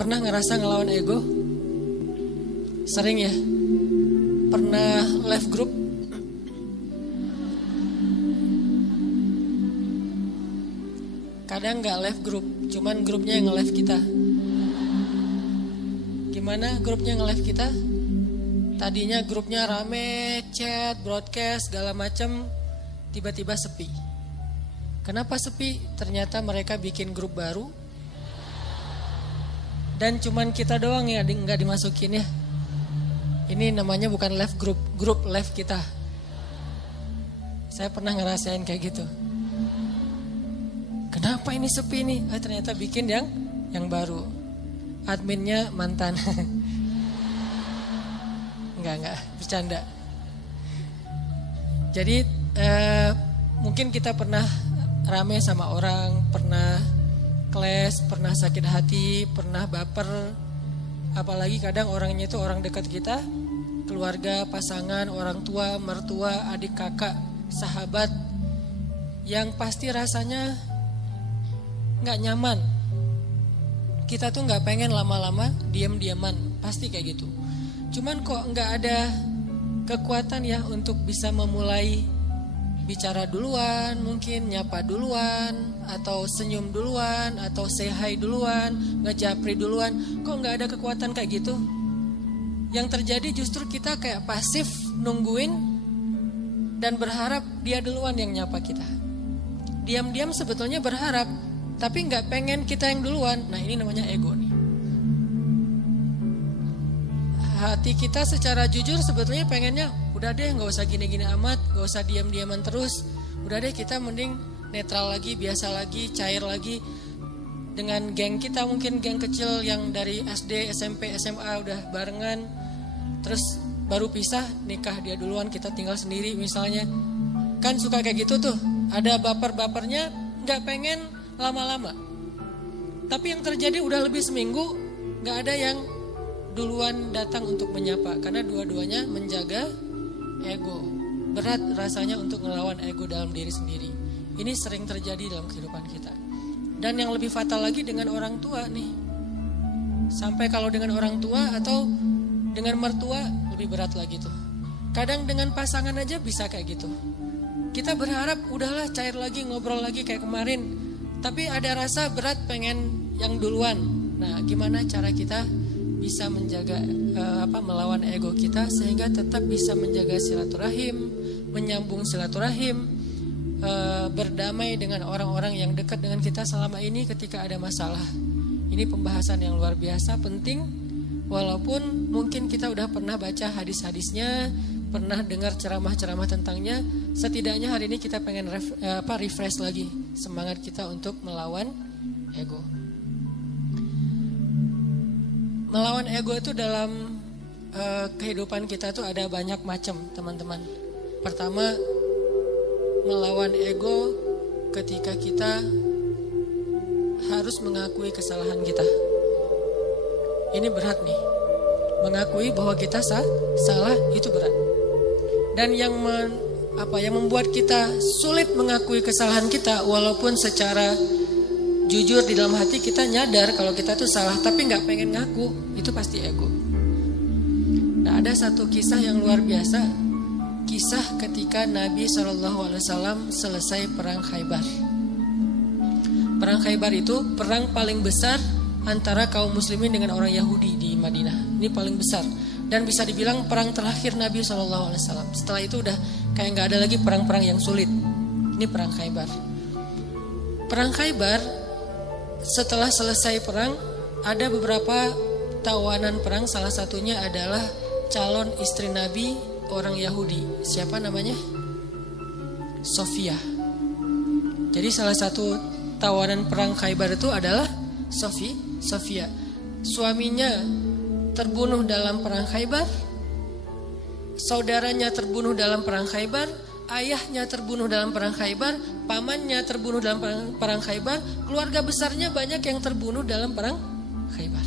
Pernah ngerasa ngelawan ego? Sering ya? Pernah left group? Kadang gak left group, cuman grupnya yang nge-left kita. Gimana grupnya nge-left kita? Tadinya grupnya rame, chat, broadcast, segala macam, tiba-tiba sepi. Kenapa sepi? Ternyata mereka bikin grup baru. Dan cuman kita doang ya nggak dimasukin ya. Ini namanya bukan left group, grup left kita. Saya pernah ngerasain kayak gitu. Kenapa ini sepi nih? Ternyata bikin yang baru. Adminnya mantan. Enggak, bercanda. Jadi mungkin kita pernah rame sama orang, pernah clash, pernah sakit hati, pernah baper. Apalagi kadang orangnya itu orang dekat kita, keluarga, pasangan, orang tua, mertua, adik kakak, sahabat, yang pasti rasanya gak nyaman. Kita tuh gak pengen lama-lama diam-diaman, pasti kayak gitu. Cuman kok gak ada kekuatan ya untuk bisa memulai bicara duluan, mungkin nyapa duluan, atau senyum duluan, atau say hi duluan, ngejapri duluan. Kok gak ada kekuatan kayak gitu? Yang terjadi justru kita kayak pasif nungguin dan berharap dia duluan yang nyapa kita. Diam-diam sebetulnya berharap, tapi gak pengen kita yang duluan. Nah, ini namanya ego nih. Hati kita secara jujur sebetulnya pengennya, udah deh gak usah gini-gini amat, gak usah diam-diaman terus. Udah deh kita mending netral lagi, biasa lagi, cair lagi. Dengan geng kita, mungkin geng kecil yang dari SD, SMP, SMA udah barengan. Terus baru pisah, nikah dia duluan, kita tinggal sendiri misalnya. Kan suka kayak gitu tuh. Ada baper-bapernya, gak pengen lama-lama. Tapi yang terjadi udah lebih seminggu, gak ada yang duluan datang untuk menyapa. Karena dua-duanya menjaga ego. Berat rasanya untuk ngelawan ego dalam diri sendiri. Ini sering terjadi dalam kehidupan kita. Dan yang lebih fatal lagi dengan orang tua nih. Sampai kalau dengan orang tua atau dengan mertua lebih berat lagi tuh. Kadang dengan pasangan aja bisa kayak gitu. Kita berharap udahlah cair lagi, ngobrol lagi kayak kemarin. Tapi ada rasa berat pengen yang duluan. Nah, gimana cara kita bisa menjaga melawan ego kita sehingga tetap bisa menjaga silaturahim, menyambung silaturahim, berdamai dengan orang-orang yang dekat dengan kita selama ini ketika ada masalah. Ini pembahasan yang luar biasa penting, walaupun mungkin kita udah pernah baca hadis-hadisnya, pernah dengar ceramah-ceramah tentangnya. Setidaknya hari ini kita pengen refresh lagi semangat kita untuk melawan ego. Melawan ego itu dalam kehidupan kita tuh ada banyak macam, teman-teman. Pertama, melawan ego ketika kita harus mengakui kesalahan kita. Ini berat nih. Mengakui bahwa kita salah itu berat. Dan yang membuat kita sulit mengakui kesalahan kita, walaupun secara jujur di dalam hati kita nyadar kalau kita tuh salah, tapi gak pengen ngaku, itu pasti ego. Nah, ada satu kisah yang luar biasa. Kisah ketika Nabi SAW selesai perang Khaybar. Perang Khaybar itu perang paling besar antara kaum muslimin dengan orang Yahudi di Madinah. Ini paling besar. Dan bisa dibilang perang terakhir Nabi SAW. Setelah itu udah kayak gak ada lagi perang-perang yang sulit. Ini perang Khaybar. Perang Khaybar, setelah selesai perang, ada beberapa tawanan perang. Salah satunya adalah calon istri Nabi, orang Yahudi. Siapa namanya? Sofia. Jadi salah satu tawanan perang Khaybar itu adalah Sofia. Suaminya terbunuh dalam perang Khaybar, saudaranya terbunuh dalam perang Khaybar, ayahnya terbunuh dalam perang Khaybar, pamannya terbunuh dalam perang Khaybar, keluarga besarnya banyak yang terbunuh dalam perang Khaybar.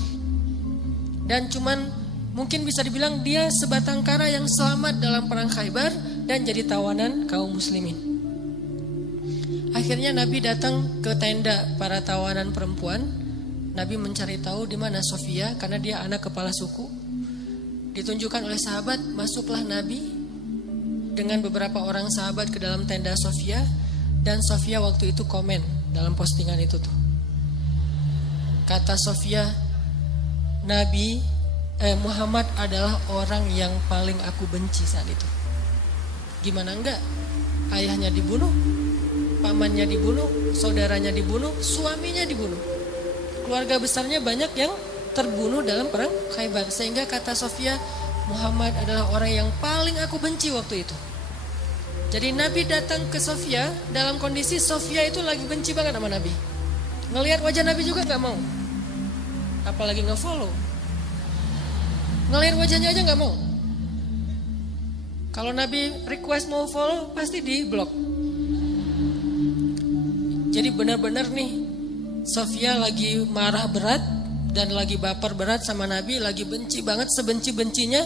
Dan cuman mungkin bisa dibilang dia sebatang kara yang selamat dalam perang Khaybar dan jadi tawanan kaum muslimin. Akhirnya Nabi datang ke tenda para tawanan perempuan Nabi mencari tahu di mana Sofia karena dia anak kepala suku. Ditunjukkan oleh sahabat, masuklah Nabi dengan beberapa orang sahabat ke dalam tenda Sofia, dan Sofia waktu itu komen dalam postingan itu tuh. Kata Sofia, Muhammad adalah orang yang paling aku benci saat itu. Gimana enggak? Ayahnya dibunuh, pamannya dibunuh, saudaranya dibunuh, suaminya dibunuh. Keluarga besarnya banyak yang terbunuh dalam perang Khaybar. Sehingga kata Sofia, Muhammad adalah orang yang paling aku benci waktu itu. Jadi Nabi datang ke Sofia dalam kondisi Sofia itu lagi benci banget sama Nabi. Ngelihat wajah Nabi juga gak mau. Apalagi nge-follow. Ngelihat wajahnya aja gak mau. Kalau Nabi request mau follow, pasti di blok. Jadi benar-benar nih, Sofia lagi marah berat dan lagi baper berat sama Nabi, lagi benci banget sebenci-bencinya,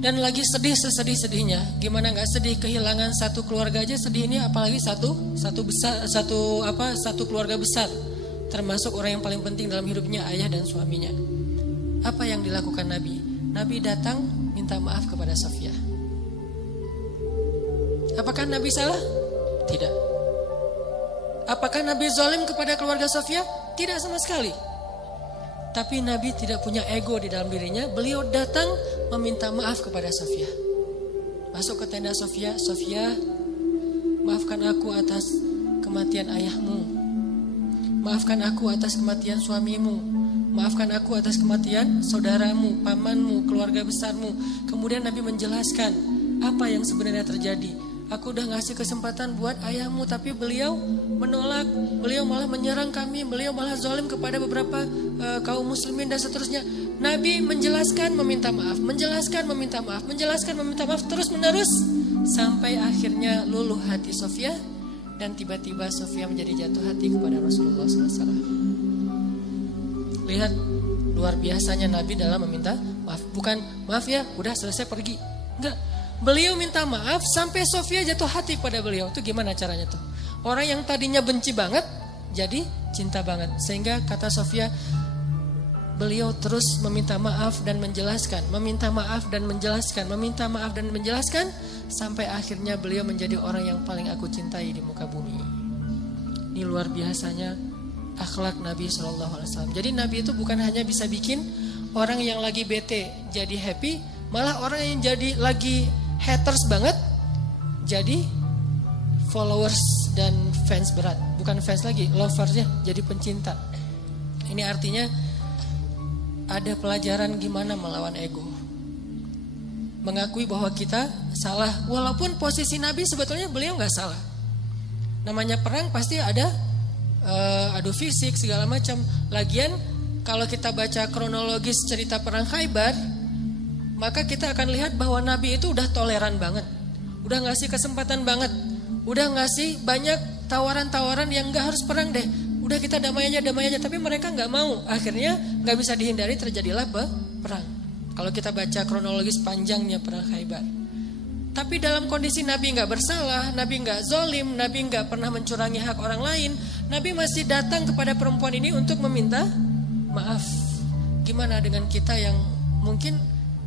dan lagi sedih sesedih-sedihnya. Gimana nggak sedih, kehilangan satu keluarga aja sedih, ini apalagi satu keluarga besar, termasuk orang yang paling penting dalam hidupnya, ayah dan suaminya. Apa yang dilakukan Nabi? Nabi datang minta maaf kepada Sofia. Apakah Nabi salah? Tidak. Apakah Nabi zalim kepada keluarga Sofia? Tidak sama sekali. Tapi Nabi tidak punya ego di dalam dirinya. Beliau datang meminta maaf kepada Sofia. Masuk ke tenda Sofia. Sofia, maafkan aku atas kematian ayahmu. Maafkan aku atas kematian suamimu. Maafkan aku atas kematian saudaramu, pamanmu, keluarga besarmu. Kemudian Nabi menjelaskan apa yang sebenarnya terjadi. Aku udah ngasih kesempatan buat ayahmu, tapi beliau menolak, beliau malah menyerang kami, beliau malah zalim kepada beberapa kaum muslimin dan seterusnya. Nabi menjelaskan, meminta maaf, menjelaskan, meminta maaf, menjelaskan, meminta maaf, terus menerus sampai akhirnya luluh hati Sofia, dan tiba-tiba Sofia menjadi jatuh hati kepada Rasulullah SAW. Lihat luar biasanya Nabi dalam meminta maaf. Bukan maaf ya, udah selesai pergi. Enggak. Beliau minta maaf sampai Sofia jatuh hati pada beliau. Itu gimana caranya tuh? Orang yang tadinya benci banget jadi cinta banget. Sehingga kata Sofia, beliau terus meminta maaf dan menjelaskan, meminta maaf dan menjelaskan, meminta maaf dan menjelaskan, sampai akhirnya beliau menjadi orang yang paling aku cintai di muka bumi. Ini luar biasanya akhlak Nabi SAW. Jadi Nabi itu bukan hanya bisa bikin orang yang lagi bete jadi happy, malah orang yang jadi lagi haters banget jadi followers dan fans berat. Bukan fans lagi, loversnya jadi pencinta. Ini artinya ada pelajaran gimana melawan ego. Mengakui bahwa kita salah, walaupun posisi Nabi sebetulnya beliau gak salah. Namanya perang pasti ada adu fisik segala macam. Lagian kalau kita baca kronologis cerita perang Khaybar, maka kita akan lihat bahwa Nabi itu udah toleran banget, udah ngasih kesempatan banget, udah ngasih banyak tawaran-tawaran yang gak harus perang deh, udah kita damai aja. Tapi mereka gak mau, akhirnya gak bisa dihindari, terjadilah perang. Kalau kita baca kronologis panjangnya perang Khaybar. Tapi dalam kondisi Nabi gak bersalah, Nabi gak zolim, Nabi gak pernah mencurangi hak orang lain, Nabi masih datang kepada perempuan ini untuk meminta maaf. Gimana dengan kita yang mungkin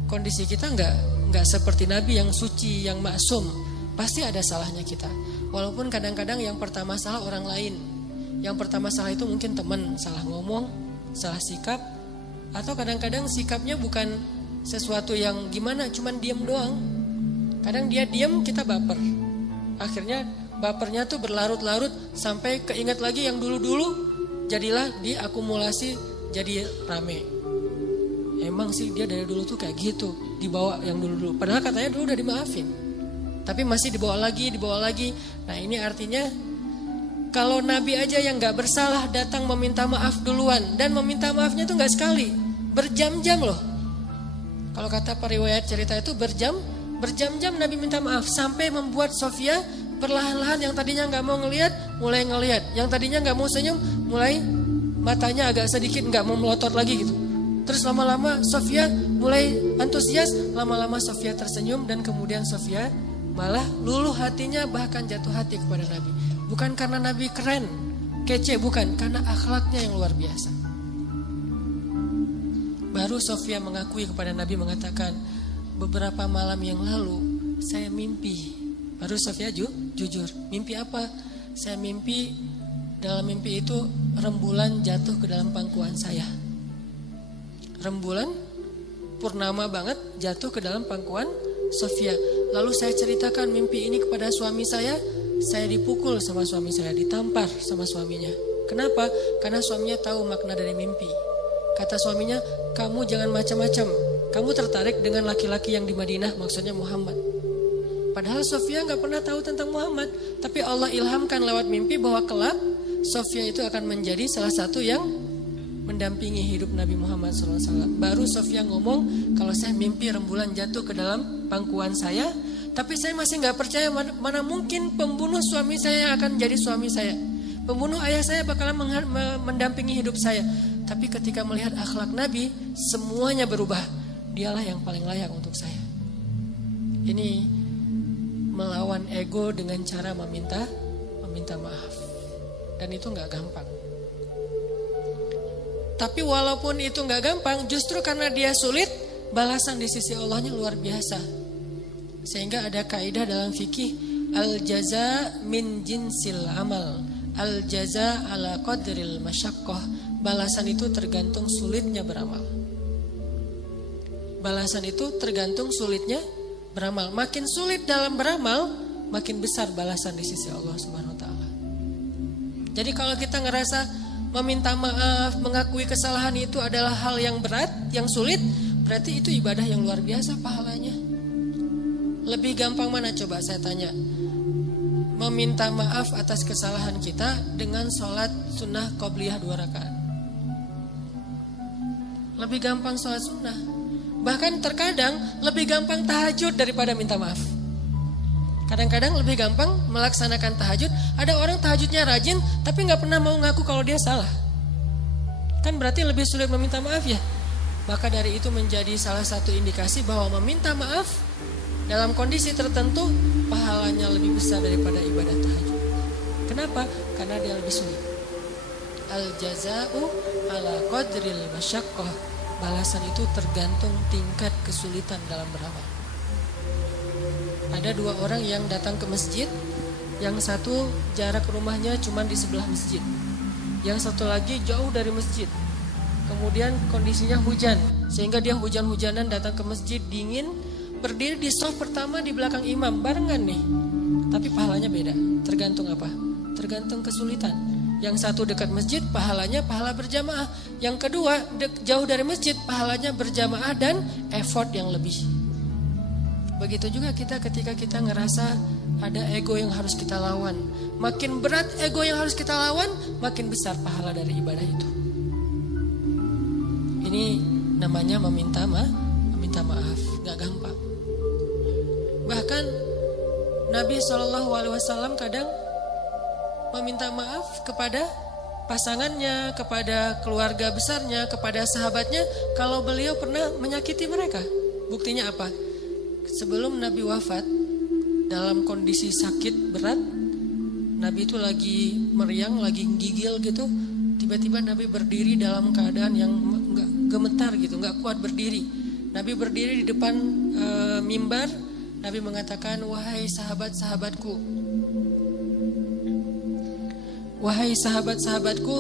kondisi kita nggak seperti Nabi yang suci, yang maksum. Pasti ada salahnya kita. Walaupun kadang-kadang yang pertama salah orang lain. Yang pertama salah itu mungkin teman, salah ngomong, salah sikap. Atau kadang-kadang sikapnya bukan sesuatu yang gimana, cuman diam doang. Kadang dia diam, kita baper. Akhirnya bapernya tuh berlarut-larut sampai keinget lagi yang dulu-dulu, jadilah diakumulasi jadi rame. Emang sih dia dari dulu tuh kayak gitu, dibawa yang dulu-dulu. Padahal katanya dulu udah dimaafin, tapi masih dibawa lagi. Nah ini artinya kalau Nabi aja yang gak bersalah datang meminta maaf duluan, dan meminta maafnya tuh gak sekali, berjam-jam loh. Kalau kata periwayat cerita itu berjam-jam Nabi minta maaf, sampai membuat Sofia perlahan-lahan yang tadinya gak mau ngelihat mulai ngelihat, yang tadinya gak mau senyum mulai matanya agak sedikit gak mau melotot lagi gitu. Terus lama-lama Sofia mulai antusias, lama-lama Sofia tersenyum, dan kemudian Sofia malah luluh hatinya, bahkan jatuh hati kepada Nabi. Bukan karena Nabi keren, kece, bukan, karena akhlaknya yang luar biasa. Baru Sofia mengakui kepada Nabi, mengatakan, beberapa malam yang lalu saya mimpi. Baru Sofia jujur. Mimpi apa? Saya mimpi, dalam mimpi itu rembulan jatuh ke dalam pangkuan saya. Rembulan purnama banget jatuh ke dalam pangkuan Sofia. Lalu saya ceritakan mimpi ini kepada suami saya dipukul sama suami saya, ditampar sama suaminya. Kenapa? Karena suaminya tahu makna dari mimpi. Kata suaminya, kamu jangan macam-macam. Kamu tertarik dengan laki-laki yang di Madinah, maksudnya Muhammad. Padahal Sofia gak pernah tahu tentang Muhammad. Tapi Allah ilhamkan lewat mimpi bahwa kelak Sofia itu akan menjadi salah satu yang mendampingi hidup Nabi Muhammad SAW. Baru Sofia ngomong, kalau saya mimpi rembulan jatuh ke dalam pangkuan saya, tapi saya masih gak percaya, mana mungkin pembunuh suami saya akan jadi suami saya. Pembunuh ayah saya bakalan mendampingi hidup saya. Tapi ketika melihat akhlak Nabi, semuanya berubah. Dialah yang paling layak untuk saya. Ini melawan ego dengan cara meminta maaf. Dan itu gak gampang. Tapi walaupun itu gak gampang, justru karena dia sulit, balasan di sisi Allahnya luar biasa. Sehingga ada kaidah dalam fikih, al-jaza min jinsil amal, al-jaza ala qadril masyaqqah. Balasan itu tergantung sulitnya beramal. Balasan itu tergantung sulitnya beramal. Makin sulit dalam beramal, makin besar balasan di sisi Allah Subhanahu wa taala. Jadi kalau kita ngerasa meminta maaf, mengakui kesalahan itu adalah hal yang berat, yang sulit, berarti itu ibadah yang luar biasa pahalanya. Lebih gampang mana coba saya tanya? Meminta maaf atas kesalahan kita dengan sholat sunnah qobliyah 2 rakaat. Lebih gampang sholat sunnah. Bahkan terkadang lebih gampang tahajud daripada minta maaf. Kadang-kadang lebih gampang melaksanakan tahajud. Ada orang tahajudnya rajin tapi gak pernah mau ngaku kalau dia salah. Kan berarti lebih sulit meminta maaf ya. Maka dari itu menjadi salah satu indikasi bahwa meminta maaf dalam kondisi tertentu pahalanya lebih besar daripada ibadah tahajud. Kenapa? Karena dia lebih sulit. Al-jaza'u ala qadril masyaqqah. Balasan itu tergantung tingkat kesulitan dalam beramal. Ada 2 orang yang datang ke masjid. Yang satu jarak rumahnya cuma di sebelah masjid. Yang satu lagi jauh dari masjid. Kemudian kondisinya hujan, sehingga dia hujan-hujanan datang ke masjid dingin, berdiri di shaf pertama di belakang imam, barengan nih. Tapi pahalanya beda. Tergantung apa? Tergantung kesulitan. Yang satu dekat masjid, pahalanya pahala berjamaah. Yang kedua jauh dari masjid, pahalanya berjamaah dan effort yang lebih. Begitu juga kita ketika kita ngerasa ada ego yang harus kita lawan. Makin berat ego yang harus kita lawan, makin besar pahala dari ibadah itu. Ini namanya meminta maaf. Gak gampang. Bahkan Nabi SAW kadang meminta maaf kepada pasangannya, kepada keluarga besarnya, kepada sahabatnya kalau beliau pernah menyakiti mereka. Buktinya apa? Sebelum Nabi wafat, dalam kondisi sakit berat, Nabi itu lagi meriang, lagi gigil gitu. Tiba-tiba Nabi berdiri dalam keadaan yang gak gemetar gitu, gak kuat berdiri. Nabi berdiri di depan mimbar. Nabi mengatakan, wahai sahabat-sahabatku, wahai sahabat-sahabatku,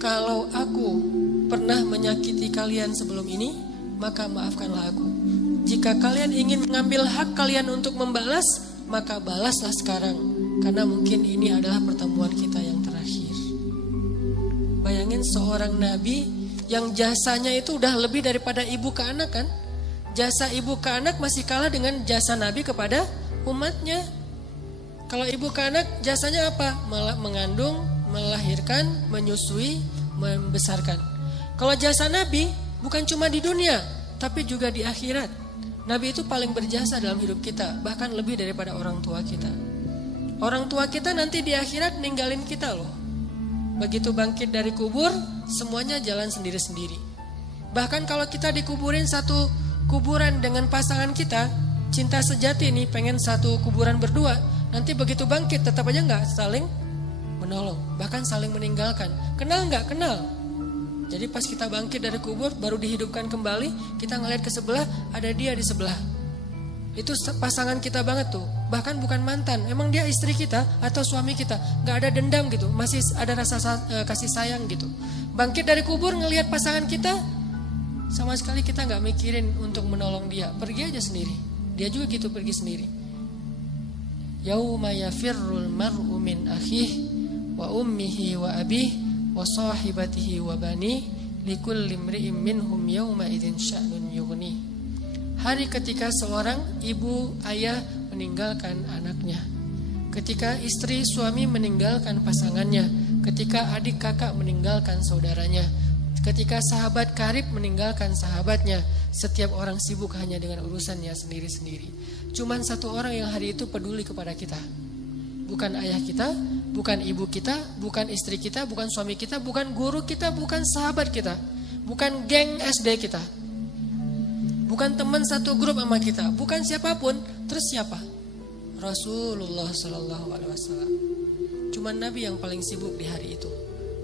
kalau aku pernah menyakiti kalian sebelum ini, maka maafkanlah aku. Jika kalian ingin mengambil hak kalian untuk membalas, maka balaslah sekarang. Karena mungkin ini adalah pertemuan kita yang terakhir. Bayangin seorang nabi yang jasanya itu udah lebih daripada ibu ke anak kan? Jasa ibu ke anak masih kalah dengan jasa nabi kepada umatnya. Kalau ibu ke anak jasanya apa? Mengandung, melahirkan, menyusui, membesarkan. Kalau jasa Nabi bukan cuma di dunia, tapi juga di akhirat. Nabi itu paling berjasa dalam hidup kita, bahkan lebih daripada orang tua kita. Orang tua kita nanti di akhirat ninggalin kita loh. Begitu bangkit dari kubur, semuanya jalan sendiri-sendiri. Bahkan kalau kita dikuburin satu kuburan dengan pasangan kita, cinta sejati nih pengen satu kuburan berdua, nanti begitu bangkit tetap aja gak saling menolong, bahkan saling meninggalkan. Kenal gak? Kenal. Jadi pas kita bangkit dari kubur, baru dihidupkan kembali, kita ngeliat ke sebelah, ada dia di sebelah. Itu pasangan kita banget tuh. Bahkan bukan mantan, emang dia istri kita atau suami kita. Gak ada dendam gitu, masih ada rasa kasih sayang gitu. Bangkit dari kubur, ngelihat pasangan kita, sama sekali kita gak mikirin untuk menolong dia. Pergi aja sendiri. Dia juga gitu, pergi sendiri. Yauma yafirrul mar'u min akhihi wa ummihi wa abihi wa sahibatihi wa bani likulli imri'in minhum yawma idzin sya'nun yughni. Hari ketika seorang ibu ayah meninggalkan anaknya, ketika istri suami meninggalkan pasangannya, ketika adik kakak meninggalkan saudaranya, ketika sahabat karib meninggalkan sahabatnya, setiap orang sibuk hanya dengan urusannya sendiri-sendiri. Cuman satu orang yang hari itu peduli kepada kita. Bukan ayah kita, bukan ibu kita, bukan istri kita, bukan suami kita, bukan guru kita, bukan sahabat kita, bukan geng SD kita, bukan teman satu grup sama kita, bukan siapapun. Terus siapa? Rasulullah Sallallahu Alaihi Wasallam. Cuman Nabi yang paling sibuk di hari itu.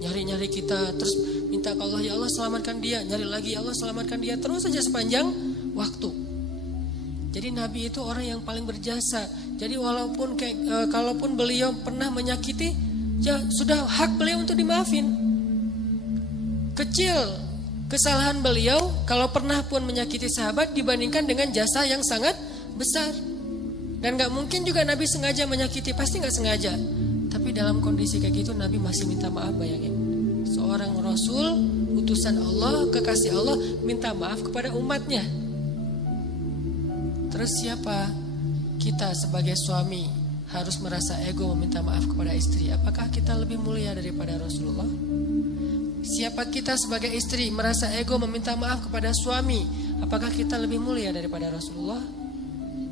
Nyari-nyari kita, terus minta ke Allah, ya Allah selamatkan dia, nyari lagi, ya Allah selamatkan dia, terus saja sepanjang waktu. Jadi Nabi itu orang yang paling berjasa. Jadi walaupun kalaupun beliau pernah menyakiti, ya sudah hak beliau untuk dimaafin. Kecil kesalahan beliau kalau pernah pun menyakiti sahabat dibandingkan dengan jasa yang sangat besar. Dan gak mungkin juga Nabi sengaja menyakiti, pasti gak sengaja. Tapi dalam kondisi kayak gitu Nabi masih minta maaf, bayangin. Seorang Rasul, utusan Allah, kekasih Allah, minta maaf kepada umatnya. Terus siapa? Kita sebagai suami harus merasa ego meminta maaf kepada istri. Apakah kita lebih mulia daripada Rasulullah? Siapa kita sebagai istri merasa ego meminta maaf kepada suami? Apakah kita lebih mulia daripada Rasulullah?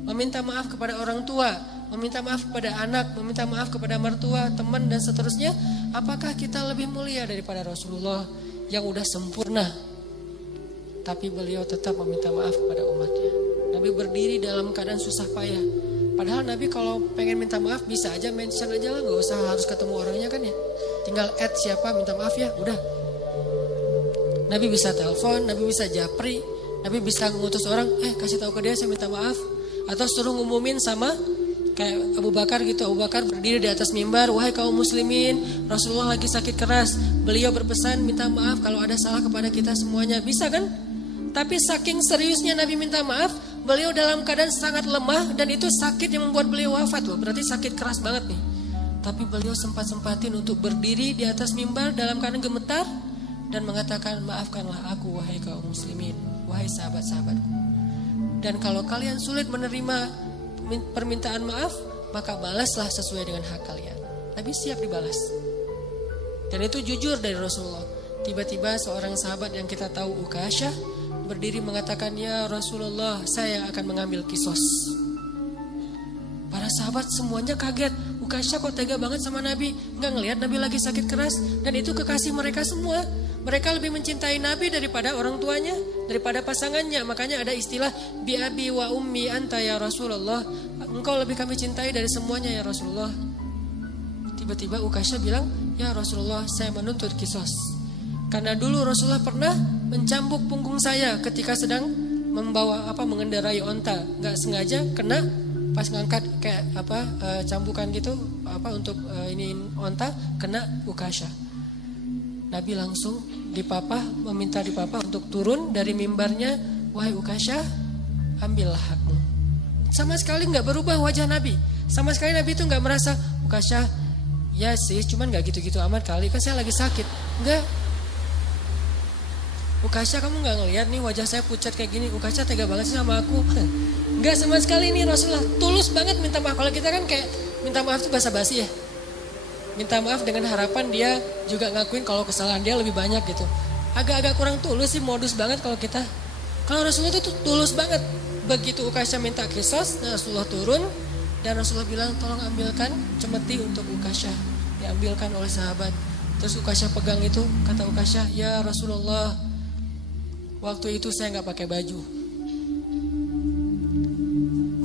Meminta maaf kepada orang tua, meminta maaf kepada anak, meminta maaf kepada mertua, teman dan seterusnya. Apakah kita lebih mulia daripada Rasulullah yang udah sempurna? Tapi beliau tetap meminta maaf kepada umatnya. Nabi berdiri dalam keadaan susah payah. Padahal Nabi kalau pengen minta maaf bisa aja mention aja lah, gak usah harus ketemu orangnya kan ya. Tinggal add siapa minta maaf ya, udah. Nabi bisa telepon, Nabi bisa japri, Nabi bisa ngutus orang, kasih tahu ke dia saya minta maaf. Atau suruh ngumumin sama kayak Abu Bakar gitu. Abu Bakar berdiri di atas mimbar, wahai kaum muslimin, Rasulullah lagi sakit keras. Beliau berpesan minta maaf kalau ada salah kepada kita semuanya. Bisa kan? Tapi saking seriusnya Nabi minta maaf, beliau dalam keadaan sangat lemah dan itu sakit yang membuat beliau wafat loh. Berarti sakit keras banget nih. Tapi beliau sempat-sempatin untuk berdiri di atas mimbar dalam keadaan gemetar dan mengatakan, maafkanlah aku wahai kaum muslimin, wahai sahabat-sahabatku. Dan kalau kalian sulit menerima permintaan maaf, maka balaslah sesuai dengan hak kalian. Nabi siap dibalas. Dan itu jujur dari Rasulullah. Tiba-tiba seorang sahabat yang kita tahu, Ukasyah, berdiri mengatakan, ya Rasulullah, saya akan mengambil kisos. Para sahabat semuanya kaget. Ukasyah kok tega banget sama Nabi, nggak ngelihat Nabi lagi sakit keras. Dan itu kekasih mereka semua. Mereka lebih mencintai Nabi daripada orang tuanya, daripada pasangannya. Makanya ada istilah bi abi wa ummi anta ya Rasulullah. Engkau lebih kami cintai dari semuanya ya Rasulullah. Tiba-tiba Ukasyah bilang, ya Rasulullah, saya menuntut kisos. Karena dulu Rasulullah pernah mencambuk punggung saya ketika sedang mengendarai onta, nggak sengaja kena pas ngangkat kayak cambukan gitu untuk ini onta, kena Ukasyah. Nabi langsung meminta dipapah untuk turun dari mimbarnya, wahai Ukasyah, ambillah hakmu. Sama sekali nggak berubah wajah Nabi, sama sekali Nabi itu nggak merasa, Ukasyah, ya sih, cuman nggak gitu-gitu amat kali, kan saya lagi sakit, nggak. Ukasyah, kamu nggak ngelihat nih wajah saya pucat kayak gini, Ukasyah tega banget sih sama aku. Nggak sama sekali nih Rasulullah, tulus banget minta maaf. Kalau kita kan kayak minta maaf itu basa-basi ya. Minta maaf dengan harapan dia juga ngakuin kalau kesalahan dia lebih banyak gitu. Agak-agak kurang tulus sih, modus banget kalau kita. Kalau Rasulullah itu tulus banget. Begitu Ukasyah minta kisos, Rasulullah turun dan Rasulullah bilang, tolong ambilkan cemeti untuk Ukasyah. Diambilkan oleh sahabat. Terus Ukasyah pegang itu, kata Ukasyah, ya Rasulullah, waktu itu saya nggak pakai baju.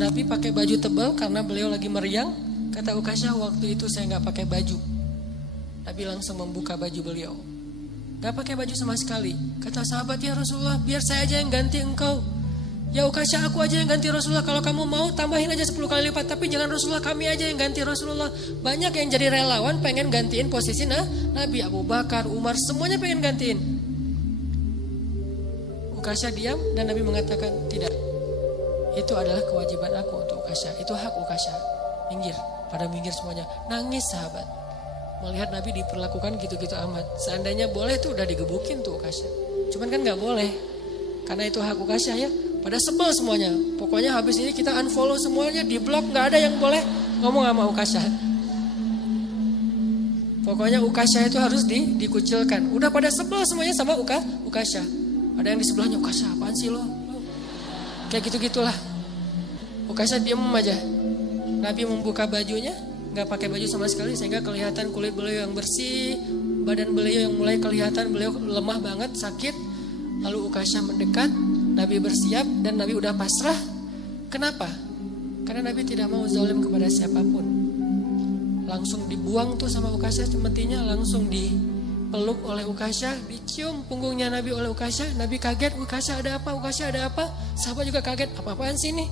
Nabi pakai baju tebal karena beliau lagi meriang. Kata Ukasyah, waktu itu saya nggak pakai baju. Nabi langsung membuka baju beliau. Gak pakai baju sama sekali. Kata sahabat, ya Rasulullah, biar saya aja yang ganti engkau. Ya Ukasha, aku aja yang ganti Rasulullah. Kalau kamu mau tambahin aja 10 kali lipat. Tapi jangan Rasulullah, kami aja yang ganti Rasulullah. Banyak yang jadi relawan pengen gantiin posisi Nabi. Abu Bakar, Umar, semuanya pengen gantiin. Ukasha diam dan Nabi mengatakan, tidak. Itu adalah kewajiban aku untuk Ukasha. Itu hak Ukasha. Minggir. Pada minggir semuanya. Nangis sahabat. Melihat Nabi diperlakukan gitu-gitu amat. Seandainya boleh tuh udah digebukin tuh Ukasha. Cuman kan gak boleh. Karena itu hak Ukasha ya. Pada sebel semuanya. Pokoknya habis ini kita unfollow semuanya. Di blog gak ada yang boleh ngomong sama Ukasha. Pokoknya Ukasha itu harus dikucilkan. Udah pada sebel semuanya sama Ukasha. Ada yang di sebelahnya, Ukasha apaan sih lo? Kayak gitu-gitulah. Ukasha diem aja. Nabi membuka bajunya, gak pakai baju sama sekali sehingga kelihatan kulit beliau yang bersih, badan beliau yang mulai kelihatan beliau lemah banget, sakit. Lalu Ukasha mendekat, Nabi bersiap dan Nabi udah pasrah. Kenapa? Karena Nabi tidak mau zalim kepada siapapun. Langsung dibuang tuh sama Ukasha cemetinya, langsung dipeluk oleh Ukasha, dicium punggungnya Nabi oleh Ukasha. Nabi kaget, Ukasha ada apa? Ukasha ada apa? Sahabat juga kaget, apa-apaan sih nih?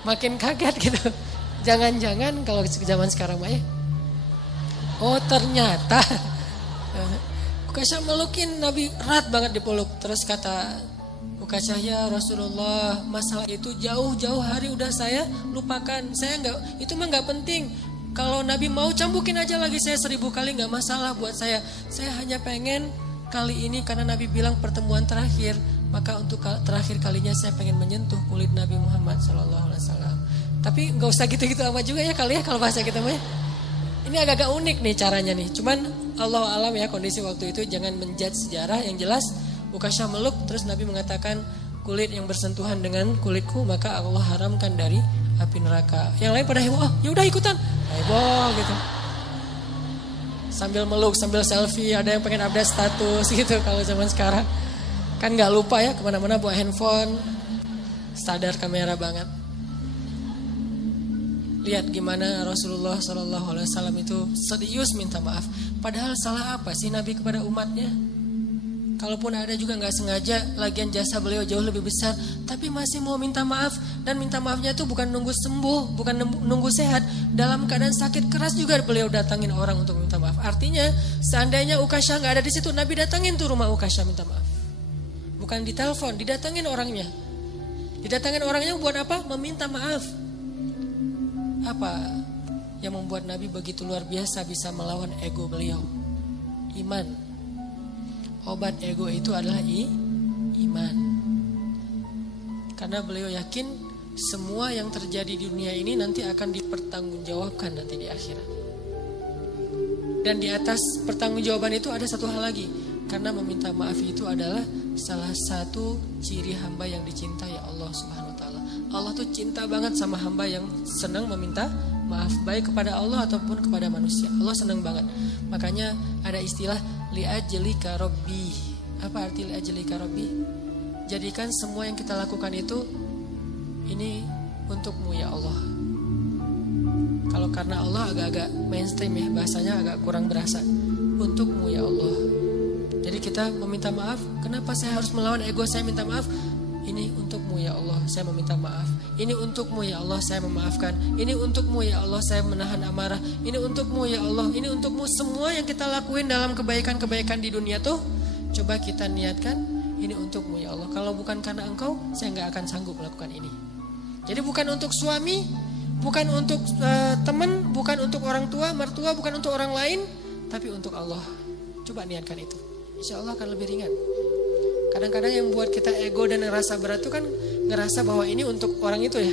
Makin kaget gitu. Jangan-jangan kalau zaman sekarang mah ya. Oh ternyata Ukasha melukin Nabi erat banget dipeluk. Terus kata Ukasha, ya Rasulullah, masalah itu jauh-jauh hari udah saya lupakan. Saya nggak, itu mah nggak penting. Kalau Nabi mau cambukin aja lagi saya 1000 kali nggak masalah buat saya. Saya hanya pengen kali ini karena Nabi bilang pertemuan terakhir. Maka untuk terakhir kalinya saya pengen menyentuh kulit Nabi Muhammad SAW. Tapi nggak usah gitu-gitu amat juga ya kali ya kalau bahasa kita mah. Ini agak-agak unik nih caranya nih. Cuman Allah alam ya kondisi waktu itu, jangan menjudge sejarah. Yang jelas Ukasha meluk, terus Nabi mengatakan kulit yang bersentuhan dengan kulitku maka Allah haramkan dari api neraka. Yang lain pada heboh, oh ya udah ikutan, heboh gitu. Sambil meluk, sambil selfie, ada yang pengen update status gitu kalau zaman sekarang. Kan nggak lupa ya kemana-mana bawa handphone, sadar kamera banget. Lihat gimana Rasulullah SAW itu serius minta maaf. Padahal salah apa sih Nabi kepada umatnya? Kalaupun ada juga nggak sengaja, lagian jasa beliau jauh lebih besar, tapi masih mau minta maaf. Dan minta maafnya itu bukan nunggu sembuh, bukan nunggu sehat. Dalam keadaan sakit keras juga beliau datangin orang untuk minta maaf. Artinya seandainya Ukasha nggak ada di situ, Nabi datangin tuh rumah Ukasha minta maaf. Bukan ditelepon, didatangin orangnya. Didatangin orangnya buat apa? Meminta maaf. Apa yang membuat Nabi begitu luar biasa bisa melawan ego beliau? Iman. Obat ego itu adalah iman. Karena beliau yakin semua yang terjadi di dunia ini nanti akan dipertanggungjawabkan nanti di akhirat. Dan di atas pertanggungjawaban itu ada satu hal lagi. Karena meminta maaf itu adalah salah satu ciri hamba yang dicintai Allah Subhanahu wa taala. Allah tuh cinta banget sama hamba yang senang meminta maaf, baik kepada Allah ataupun kepada manusia. Allah senang banget. Makanya ada istilah li'ajlika rabbi. Apa arti li'ajlika rabbi? Jadikan semua yang kita lakukan itu ini untukmu ya Allah. Kalau karena Allah agak-agak mainstream ya, bahasanya agak kurang berasa. Untukmu ya Allah. Jadi kita meminta maaf. Kenapa saya harus melawan ego saya minta maaf? Ini untukmu ya Allah, saya meminta maaf. Ini untukmu ya Allah, saya memaafkan. Ini untukmu ya Allah, saya menahan amarah. Ini untukmu ya Allah, ini untukmu. Semua yang kita lakuin dalam kebaikan-kebaikan di dunia tuh, coba kita niatkan, ini untukmu ya Allah. Kalau bukan karena engkau, saya gak akan sanggup melakukan ini. Jadi bukan untuk suami, bukan untuk teman, bukan untuk orang tua, mertua, bukan untuk orang lain, tapi untuk Allah. Coba niatkan itu, insya Allah akan lebih ringan. Kadang-kadang yang buat kita ego dan ngerasa berat itu kan ngerasa bahwa ini untuk orang itu ya.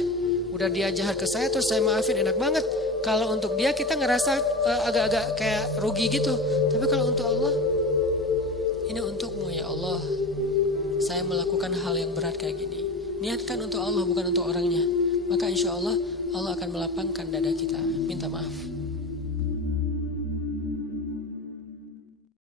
Udah dia jahat ke saya terus saya maafin, enak banget. Kalau untuk dia kita ngerasa agak-agak kayak rugi gitu. Tapi kalau untuk Allah, ini untukmu ya Allah. Saya melakukan hal yang berat kayak gini. Niatkan untuk Allah bukan untuk orangnya. Maka insya Allah Allah akan melapangkan dada kita. Minta maaf.